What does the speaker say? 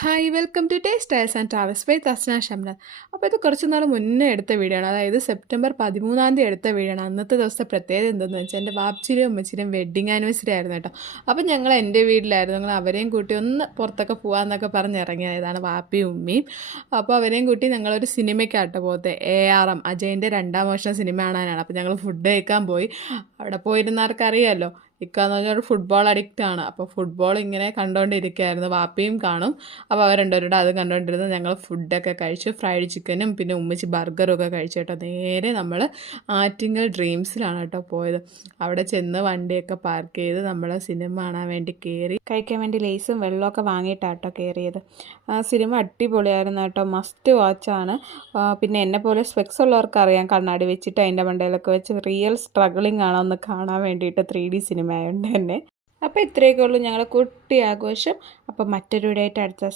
Hi welcome to taste tales and travels by Thasna Shamnath. അപ്പോൾ ഇത് കുറച്ച് നാൾ മുന്നേ എടുത്ത വീഡിയോ ആണ്. അതായത് സെപ്റ്റംബർ 13 എടുത്ത വീഡിയോ ആണ്. അന്നത്തെ ദിവസത്തെ പ്രത്യേകത എന്തെന്ന് വെച്ചാൽ എൻ്റെ വാപ്പച്ചിയും ഉമ്മച്ചിയും വെഡ്ഡിങ് ആനിവേഴ്സറി ആയിരുന്നു കേട്ടോ. അപ്പം ഞങ്ങൾ എൻ്റെ വീട്ടിലായിരുന്നു. ഞങ്ങൾ അവരെയും കൂട്ടി ഒന്ന് പുറത്തൊക്കെ പോകാമെന്നൊക്കെ പറഞ്ഞ് ഇറങ്ങിയതാണ് വാപ്പിയും ഉമ്മയും. അപ്പോൾ അവരെയും കൂട്ടി ഞങ്ങളൊരു സിനിമയ്ക്കാട്ടോ പോകത്തെ. ARM അജയൻ്റെ 2ാം വർഷം സിനിമ കാണാനാണ്. അപ്പോൾ ഞങ്ങൾ ഫുഡ് കഴിക്കാൻ പോയി. അവിടെ പോയിരുന്നവർക്കറിയാമല്ലോ, ഇക്കാന്ന് പറഞ്ഞാൽ ഒരു ഫുട്ബോൾ അഡിക്റ്റ് ആണ്. അപ്പോൾ ഫുട്ബോൾ ഇങ്ങനെ കണ്ടുകൊണ്ടിരിക്കുകയായിരുന്നു. വാപ്പയും കാണും. അപ്പോൾ അവർ രണ്ടുപേരുടെ അത് കണ്ടുകൊണ്ടിരുന്ന് ഞങ്ങൾ ഫുഡൊക്കെ കഴിച്ചു. ഫ്രൈഡ് ചിക്കനും പിന്നെ ഉമ്മച്ചി ബർഗറും ഒക്കെ കഴിച്ചു കേട്ടോ. നേരെ നമ്മൾ ആറ്റിങ്ങൽ ഡ്രീംസിലാണ് കേട്ടോ പോയത്. അവിടെ ചെന്ന് വണ്ടിയൊക്കെ പാർക്ക് ചെയ്ത് നമ്മൾ സിനിമ കാണാൻ വേണ്ടി കയറി. കഴിക്കാൻ വേണ്ടി ലേസും വെള്ളമൊക്കെ വാങ്ങിയിട്ടാട്ടോ കയറിയത്. സിനിമ അടിപൊളിയായിരുന്നു കേട്ടോ. മസ്റ്റ് വാച്ചാണ്. പിന്നെ എന്നെപ്പോലെ സ്പെക്സ് ഉള്ളവർക്ക് അറിയാം, കണ്ണാടി വെച്ചിട്ട് അതിൻ്റെ മണ്ടയിലൊക്കെ വെച്ച് റിയൽ സ്ട്രഗിളിംഗ് ആണോ എന്ന് കാണാൻ വേണ്ടിയിട്ട് 3D സിനിമ ആയതുകൊണ്ട് തന്നെ. അപ്പോൾ ഇത്രയൊക്കെ ഉള്ളൂ ഞങ്ങളുടെ കുട്ടി ആഘോഷം. അപ്പോൾ മറ്റൊരു വീഡിയോ ആയിട്ട് അടുത്ത